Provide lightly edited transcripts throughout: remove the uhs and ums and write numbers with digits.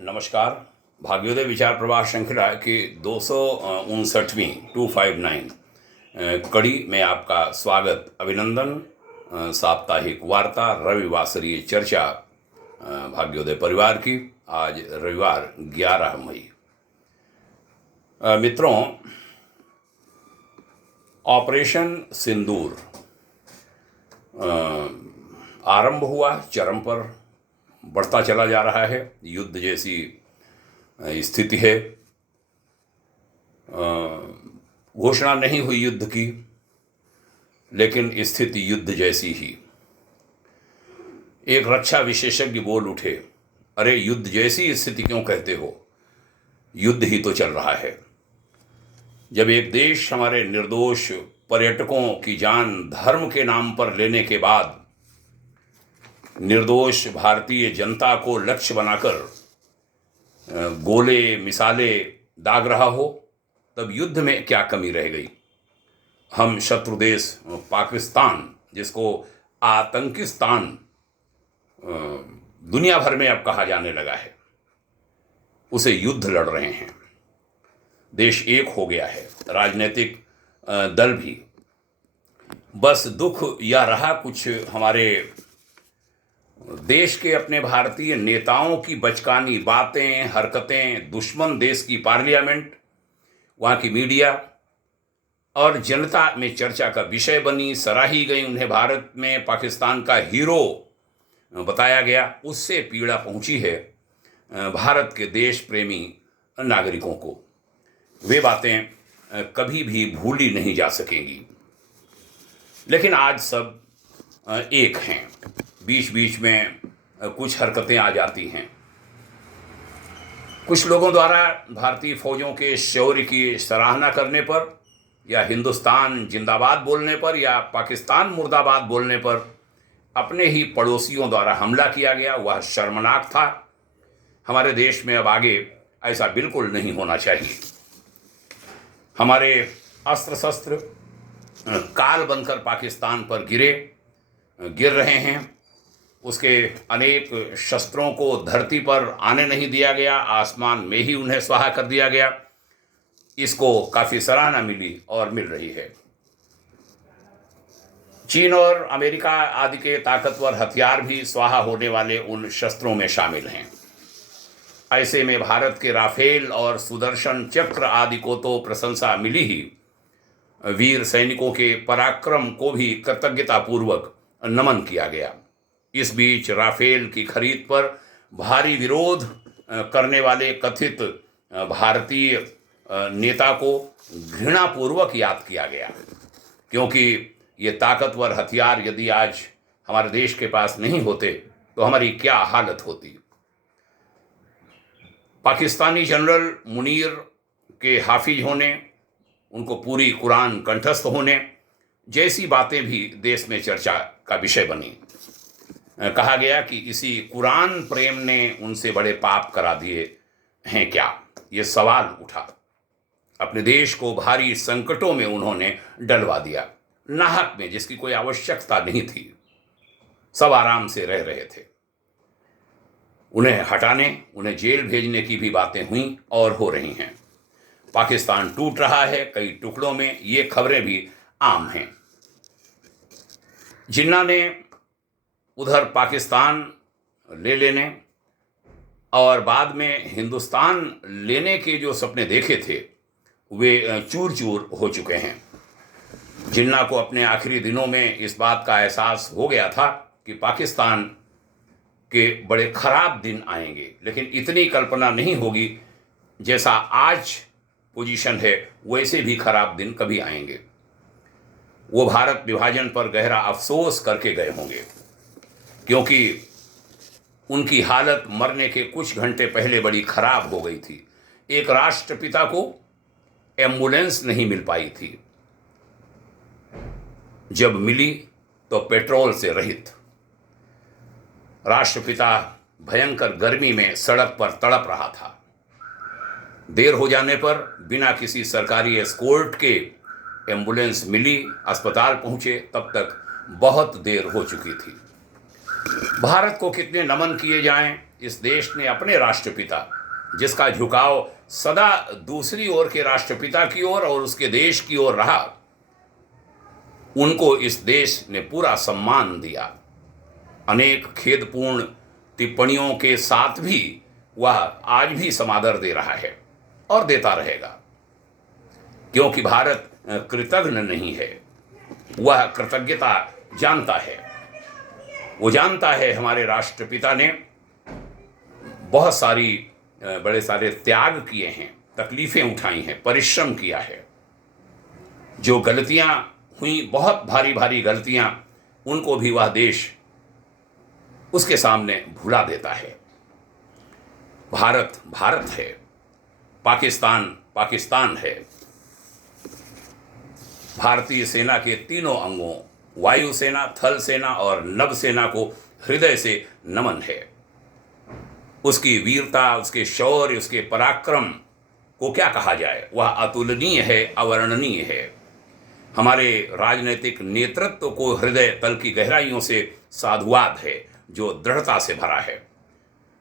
नमस्कार। भाग्योदय विचार प्रवाह श्रृंखला की 259वीं 259 कड़ी में आपका स्वागत अभिनंदन। साप्ताहिक वार्ता रविवासरीय चर्चा भाग्योदय परिवार की। आज रविवार 11 मई। मित्रों, ऑपरेशन सिंदूर आरंभ हुआ, चरम पर बढ़ता चला जा रहा है। युद्ध जैसी स्थिति है। घोषणा नहीं हुई युद्ध की, लेकिन स्थिति युद्ध जैसी ही। एक रक्षा विशेषज्ञ बोल उठे, अरे युद्ध जैसी स्थिति क्यों कहते हो, युद्ध ही तो चल रहा है। जब एक देश हमारे निर्दोष पर्यटकों की जान धर्म के नाम पर लेने के बाद निर्दोष भारतीय जनता को लक्ष्य बनाकर गोले मिसाले दाग रहा हो, तब युद्ध में क्या कमी रह गई। हम शत्रु देश पाकिस्तान, जिसको आतंकिस्तान दुनिया भर में अब कहा जाने लगा है, उसे युद्ध लड़ रहे हैं। देश एक हो गया है, राजनीतिक दल भी। बस दुख यह रहा, कुछ हमारे देश के अपने भारतीय नेताओं की बचकानी बातें, हरकतें, दुश्मन देश की पार्लियामेंट, वहाँ की मीडिया और जनता में चर्चा का विषय बनी, सराही गई। उन्हें भारत में पाकिस्तान का हीरो बताया गया। उससे पीड़ा पहुंची है भारत के देश प्रेमी नागरिकों को। वे बातें कभी भी भूली नहीं जा सकेंगी। लेकिन आज सब एक हैं। बीच बीच में कुछ हरकतें आ जाती हैं। कुछ लोगों द्वारा भारतीय फौजों के शौर्य की सराहना करने पर, या हिंदुस्तान जिंदाबाद बोलने पर, या पाकिस्तान मुर्दाबाद बोलने पर अपने ही पड़ोसियों द्वारा हमला किया गया। वह शर्मनाक था। हमारे देश में अब आगे ऐसा बिल्कुल नहीं होना चाहिए। हमारे अस्त्र शस्त्र काल बनकर पाकिस्तान पर गिर रहे हैं। उसके अनेक शस्त्रों को धरती पर आने नहीं दिया गया, आसमान में ही उन्हें स्वाहा कर दिया गया। इसको काफ़ी सराहना मिली और मिल रही है। चीन और अमेरिका आदि के ताकतवर हथियार भी स्वाहा होने वाले उन शस्त्रों में शामिल हैं। ऐसे में भारत के राफेल और सुदर्शन चक्र आदि को तो प्रशंसा मिली ही, वीर सैनिकों के पराक्रम को भी कृतज्ञतापूर्वक नमन किया गया। इस बीच राफेल की खरीद पर भारी विरोध करने वाले कथित भारतीय नेता को घृणापूर्वक याद किया गया, क्योंकि ये ताकतवर हथियार यदि आज हमारे देश के पास नहीं होते तो हमारी क्या हालत होती। पाकिस्तानी जनरल मुनीर के हाफिज होने, उनको पूरी कुरान कंठस्थ होने जैसी बातें भी देश में चर्चा का विषय बनी। कहा गया कि इसी कुरान प्रेम ने उनसे बड़े पाप करा दिए हैं क्या, ये सवाल उठा। अपने देश को भारी संकटों में उन्होंने डलवा दिया, नाहक में, जिसकी कोई आवश्यकता नहीं थी। सब आराम से रह रहे थे। उन्हें हटाने, उन्हें जेल भेजने की भी बातें हुई और हो रही हैं। पाकिस्तान टूट रहा है कई टुकड़ों में, ये खबरें भी आम हैं। जिन्ना ने उधर पाकिस्तान ले लेने और बाद में हिंदुस्तान लेने के जो सपने देखे थे, वे चूर चूर हो चुके हैं। जिन्ना को अपने आखिरी दिनों में इस बात का एहसास हो गया था कि पाकिस्तान के बड़े खराब दिन आएंगे, लेकिन इतनी कल्पना नहीं होगी जैसा आज पोजीशन है, वैसे भी खराब दिन कभी आएंगे। वो भारत विभाजन पर गहरा अफसोस करके गए होंगे, क्योंकि उनकी हालत मरने के कुछ घंटे पहले बड़ी खराब हो गई थी। एक राष्ट्रपिता को एम्बुलेंस नहीं मिल पाई थी, जब मिली तो पेट्रोल से रहित। राष्ट्रपिता भयंकर गर्मी में सड़क पर तड़प रहा था। देर हो जाने पर बिना किसी सरकारी एस्कॉर्ट के एम्बुलेंस मिली, अस्पताल पहुंचे, तब तक बहुत देर हो चुकी थी। भारत को कितने नमन किए जाएं, इस देश ने अपने राष्ट्रपिता, जिसका झुकाव सदा दूसरी ओर के राष्ट्रपिता की ओर और उसके देश की ओर रहा, उनको इस देश ने पूरा सम्मान दिया। अनेक खेदपूर्ण टिप्पणियों के साथ भी वह आज भी समादर दे रहा है और देता रहेगा, क्योंकि भारत कृतघ्न नहीं है, वह कृतज्ञता जानता है। वो जानता है हमारे राष्ट्रपिता ने बहुत सारी बड़े सारे त्याग किए हैं, तकलीफें उठाई हैं, परिश्रम किया है। जो गलतियां हुई, बहुत भारी भारी गलतियां, उनको भी वह देश उसके सामने भुला देता है। भारत भारत है, पाकिस्तान पाकिस्तान है। भारतीय सेना के तीनों अंगों, वायुसेना, थल सेना और नभ सेना को हृदय से नमन है। उसकी वीरता, उसके शौर्य, उसके पराक्रम को क्या कहा जाए, वह अतुलनीय है, अवर्णनीय है। हमारे राजनीतिक नेतृत्व को हृदय तल की गहराइयों से साधुवाद है, जो दृढ़ता से भरा है,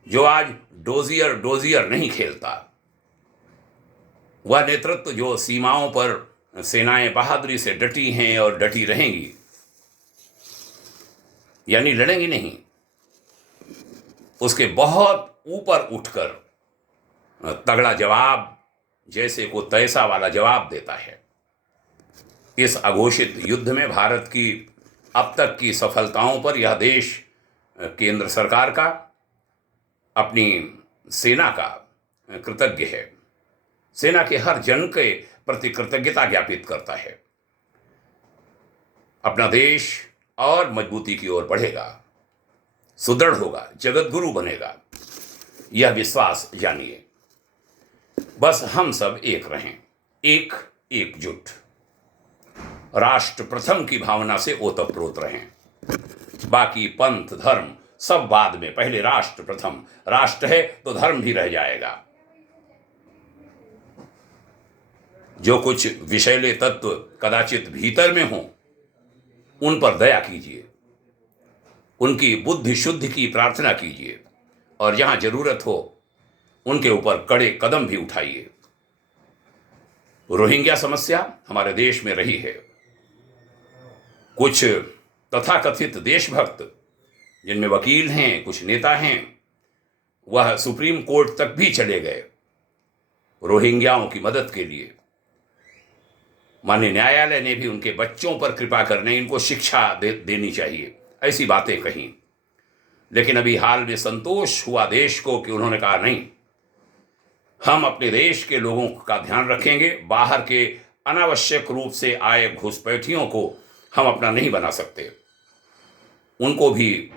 जो आज डोजियर नहीं खेलता। वह नेतृत्व जो सीमाओं पर सेनाएं बहादुरी से डटी हैं और डटी रहेंगी, यानी लड़ेंगी नहीं, उसके बहुत ऊपर उठकर तगड़ा जवाब, जैसे को तैसा वाला जवाब देता है। इस अघोषित युद्ध में भारत की अब तक की सफलताओं पर यह देश केंद्र सरकार का, अपनी सेना का कृतज्ञ है। सेना के हर जन के प्रति कृतज्ञता ज्ञापित करता है। अपना देश और मजबूती की ओर बढ़ेगा, सुदृढ़ होगा, जगत गुरु बनेगा, यह विश्वास जानिए। बस हम सब एक रहें, एकजुट, राष्ट्र प्रथम की भावना से ओतप्रोत रहें। बाकी पंथ धर्म सब बाद में, पहले राष्ट्र प्रथम। राष्ट्र है तो धर्म भी रह जाएगा। जो कुछ विषैले तत्व कदाचित भीतर में हों, उन पर दया कीजिए, उनकी बुद्धि शुद्धि की प्रार्थना कीजिए, और जहां जरूरत हो उनके ऊपर कड़े कदम भी उठाइए। रोहिंग्या समस्या हमारे देश में रही है। कुछ तथाकथित देशभक्त, जिनमें वकील हैं, कुछ नेता हैं, वह सुप्रीम कोर्ट तक भी चले गए रोहिंग्याओं की मदद के लिए। माननीय न्यायालय ने भी उनके बच्चों पर कृपा करने, इनको शिक्षा देनी चाहिए, ऐसी बातें कही। लेकिन अभी हाल में संतोष हुआ देश को कि उन्होंने कहा, नहीं, हम अपने देश के लोगों का ध्यान रखेंगे। बाहर के अनावश्यक रूप से आए घुसपैठियों को हम अपना नहीं बना सकते, उनको भी